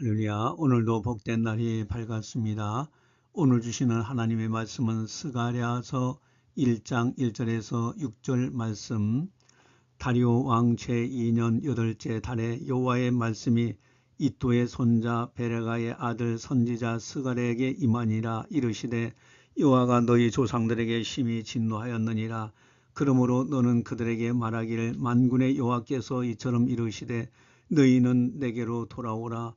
할렐루야. 오늘도 복된 날이 밝았습니다. 오늘 주시는 하나님의 말씀은 스가랴서 1장 1절에서 6절 말씀. 다리오 왕 제2년 여덟째 달에 여호와의 말씀이 이또의 손자 베레가의 아들 선지자 스가랴에게 임하니라 이르시되 여호와가 너희 조상들에게 심히 진노하였느니라 그러므로 너는 그들에게 말하기를 만군의 여호와께서 이처럼 이르시되 너희는 내게로 돌아오라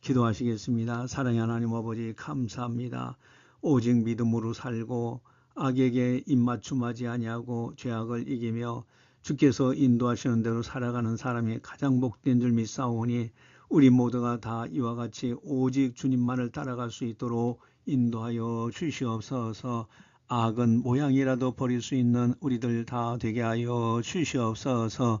기도하시겠습니다. 사랑의 하나님 아버지 감사합니다. 오직 믿음으로 살고 악에게 입맞춤하지 아니하고 죄악을 이기며 주께서 인도하시는 대로 살아가는 사람이 가장 복된 줄 믿사오니 우리 모두가 다 이와 같이 오직 주님만을 따라갈 수 있도록 인도하여 주시옵소서. 악은 모양이라도 버릴 수 있는 우리들 다 되게 하여 주시옵소서.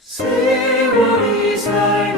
세월이 살